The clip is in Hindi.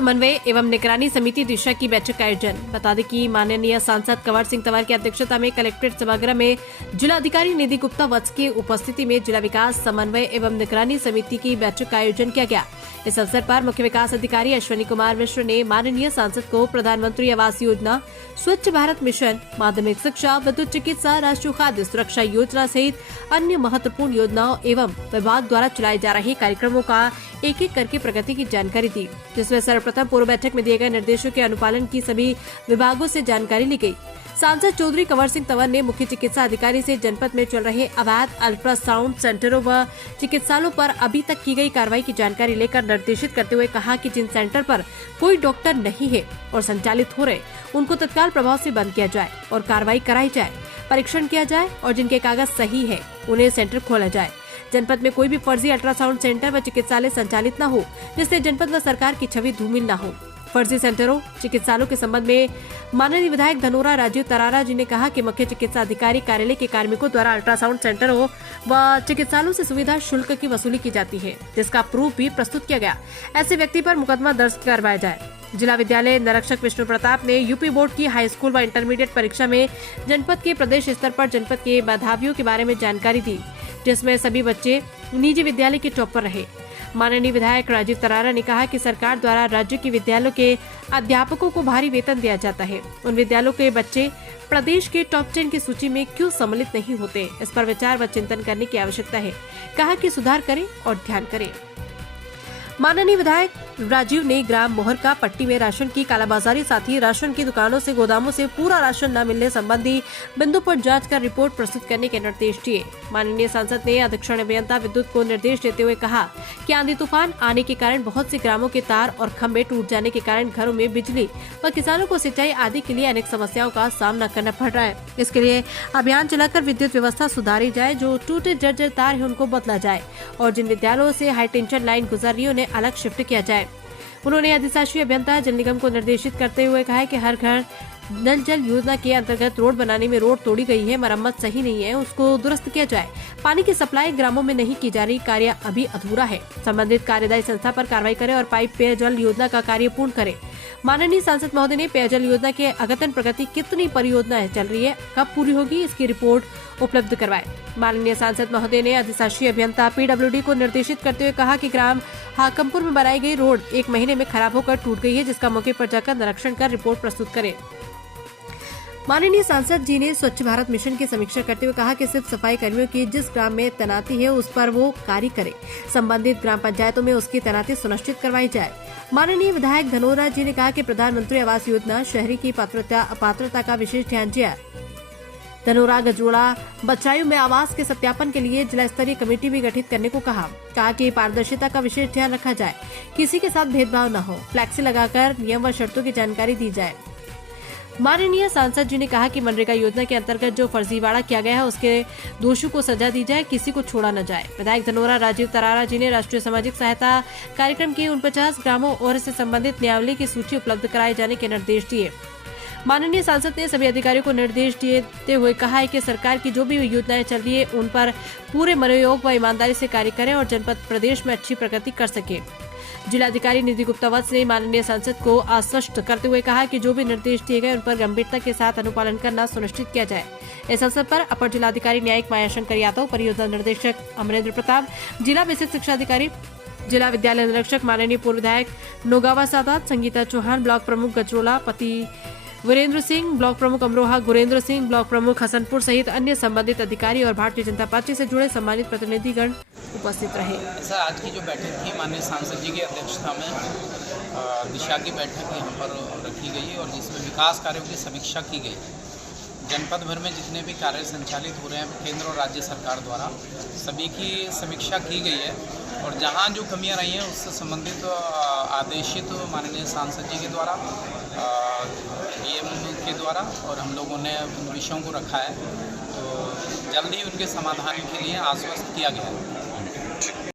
समन्वय एवं निगरानी समिति दिशा की बैठक का आयोजन। बता दें कि माननीय सांसद कंवर सिंह तंवर की अध्यक्षता में कलेक्ट्रेट सभागृह में जिलाधिकारी निधि गुप्ता वत्स की उपस्थिति में जिला विकास समन्वय एवं निगरानी समिति की बैठक का आयोजन किया गया। इस अवसर पर मुख्य विकास अधिकारी अश्विनी कुमार मिश्र ने माननीय सांसद को प्रधानमंत्री आवास योजना, स्वच्छ भारत मिशन, माध्यमिक शिक्षा, विद्युत चिकित्सा, राष्ट्रीय खाद्य सुरक्षा योजना सहित अन्य महत्वपूर्ण योजनाओं एवं विभाग द्वारा चलाए जा रहे कार्यक्रमों का एक एक करके प्रगति की जानकारी दी, जिसमें सर्वप्रथम पूर्व बैठक में दिए गए निर्देशों के अनुपालन की सभी विभागों से जानकारी ली गई। सांसद चौधरी कंवर सिंह तंवर ने मुख्य चिकित्सा अधिकारी से जनपद में चल रहे अवैध अल्ट्रासाउंड सेंटरों व चिकित्सालयों पर अभी तक की गई कार्रवाई की जानकारी लेकर निर्देशित करते हुए कहा कि जिन सेंटर पर कोई डॉक्टर नहीं है और संचालित हो रहे, उनको तत्काल प्रभाव से बंद किया जाए और कार्रवाई कराई जाए, परीक्षण किया जाए और जिनके कागज सही है उन्हें सेंटर खोला जाए। जनपद में कोई भी फर्जी अल्ट्रासाउंड सेंटर व चिकित्सालय संचालित न हो, जिससे जनपद व सरकार की छवि धूमिल न हो। फर्जी सेंटरों, चिकित्सालयों के संबंध में माननीय विधायक धनोरा राजीव तरारा जी ने कहा कि मुख्य चिकित्सा अधिकारी कार्यालय के कार्मिकों द्वारा अल्ट्रासाउंड सेंटरों व चिकित्सालयों से सुविधा शुल्क की वसूली की जाती है, जिसका प्रूफ भी प्रस्तुत किया गया। ऐसे व्यक्ति पर मुकदमा दर्ज करवाया जाए। जिला विद्यालय निरीक्षक विष्णु प्रताप ने यूपी बोर्ड की हाई स्कूल व इंटरमीडिएट परीक्षा में जनपद के प्रदेश स्तर पर जनपद के मेधावियों के बारे में जानकारी दी, जिसमें सभी बच्चे निजी विद्यालय के टॉपर रहे। माननीय विधायक राजीव तरारा ने कहा कि सरकार द्वारा राज्य के विद्यालयों के अध्यापकों को भारी वेतन दिया जाता है, उन विद्यालयों के बच्चे प्रदेश के टॉप 10 की सूची में क्यों सम्मिलित नहीं होते, इस पर विचार व चिंतन करने की आवश्यकता है। कहा कि सुधार करें और ध्यान करें। माननीय विधायक राजीव ने ग्राम मोहर का पट्टी में राशन की कालाबाजारी, साथ ही राशन की दुकानों से गोदामों से पूरा राशन न मिलने संबंधी बिंदु पर जांच कर रिपोर्ट प्रस्तुत करने के निर्देश दिए। माननीय सांसद ने अधीक्षण अभियंता विद्युत को निर्देश देते हुए कहा कि आंधी तूफान आने के कारण बहुत से ग्रामों के तार और खंभे टूट जाने के कारण घरों में बिजली व किसानों को सिंचाई आदि के लिए अनेक समस्याओं का सामना करना पड़ रहा है। इसके लिए अभियान चलाकर विद्युत व्यवस्था सुधारी जाए, जो टूटे जर्जर तार है उनको बदला जाए और जिन विद्यालयों से हाई टेंशन लाइन गुजर रही है उन्हें अलग शिफ्ट किया जाए। उन्होंने अधिशासी अभियंता जल निगम को निर्देशित करते हुए कहा है कि हर घर नल जल योजना के अंतर्गत रोड बनाने में रोड तोड़ी गई है, मरम्मत सही नहीं है, उसको दुरुस्त किया जाए। पानी की सप्लाई ग्रामों में नहीं की जा रही, कार्य अभी अधूरा है। संबंधित कार्यदायी संस्था पर कार्रवाई करें और पाइप पेयजल योजना का कार्य पूर्ण करें। माननीय सांसद महोदय ने पेयजल योजना के अद्यतन प्रगति, कितनी परियोजनाएं चल रही है, कब पूरी होगी, इसकी रिपोर्ट उपलब्ध करवाए। माननीय सांसद महोदय ने अधिशासी अभियंता PWD को निर्देशित करते हुए कहा कि ग्राम हाकमपुर में बनाई गई रोड 1 महीने में खराब होकर टूट गई है, जिसका मौके पर जाकर निरीक्षण कर रिपोर्ट प्रस्तुत करें। माननीय सांसद जी ने स्वच्छ भारत मिशन की समीक्षा करते हुए कहा कि सिर्फ सफाई कर्मियों की जिस ग्राम में तैनाती है उस पर वो कार्य करे, संबंधित ग्राम पंचायतों में उसकी तैनाती सुनिश्चित करवाई जाए। माननीय विधायक धनोरा जी ने कहा कि प्रधानमंत्री आवास योजना शहरी की पात्रता का विशेष ध्यान दिया। धनोरा गजरोला बच्चायों में आवास के सत्यापन के लिए जिला स्तरीय कमेटी भी गठित करने को कहा कि पारदर्शिता का विशेष ध्यान रखा जाए, किसी के साथ भेदभाव न हो, फ्लैक्सी लगाकर नियम व शर्तों की जानकारी दी जाए। माननीय सांसद जी ने कहा कि मनरेगा योजना के अंतर्गत जो फर्जीवाड़ा किया गया है उसके दोषियों को सजा दी जाए, किसी को छोड़ा न जाए। विधायक धनोरा राजीव तरारा जी ने राष्ट्रीय सामाजिक सहायता कार्यक्रम के 49 ग्रामों और इससे संबंधित नियमावली की सूची उपलब्ध कराए जाने के निर्देश दिए। माननीय सांसद ने सभी अधिकारियों को निर्देश देते हुए कहा है कि सरकार की जो भी योजनाएं चल रही है उन पर पूरे मनोयोग व ईमानदारी से कार्य करें और जनपद प्रदेश में अच्छी प्रगति कर सके। जिलाधिकारी निधि गुप्ता वत्स ने माननीय सांसद को आश्वस्त करते हुए कहा कि जो भी निर्देश दिए गए उन पर गंभीरता के साथ अनुपालन करना सुनिश्चित किया जाए। इस अवसर पर अपर जिलाधिकारी न्यायिक मायाशंकर यादव, परियोजना निर्देशक अमरेंद्र प्रताप, जिला बेसिक शिक्षा अधिकारी, जिला विद्यालय निरीक्षक माननीय पूर्व विधायक नोगावा सादात, संगीता चौहान, ब्लॉक प्रमुख गजरोला पति वीरेंद्र सिंह, ब्लॉक प्रमुख अमरोहा गुरेंद्र सिंह, ब्लॉक प्रमुख हसनपुर सहित अन्य संबंधित अधिकारी और भारतीय जनता पार्टी से जुड़े सम्मानित प्रतिनिधिगण उपस्थित रहे। सर, आज की जो बैठक थी माननीय सांसद जी की अध्यक्षता में दिशा की बैठक यहाँ पर रखी गई और जिसमें विकास कार्यों की समीक्षा की गई। जनपद भर में जितने भी कार्य संचालित हो रहे हैं केंद्र और राज्य सरकार द्वारा, सभी की समीक्षा की गई है और जहाँ जो कमियाँ रही हैं उससे संबंधित आदेशित माननीय सांसद जी के द्वारा, PM के द्वारा, और हम लोगों ने उन विषयों को रखा है, तो जल्द ही उनके समाधान के लिए आश्वस्त किया गया है।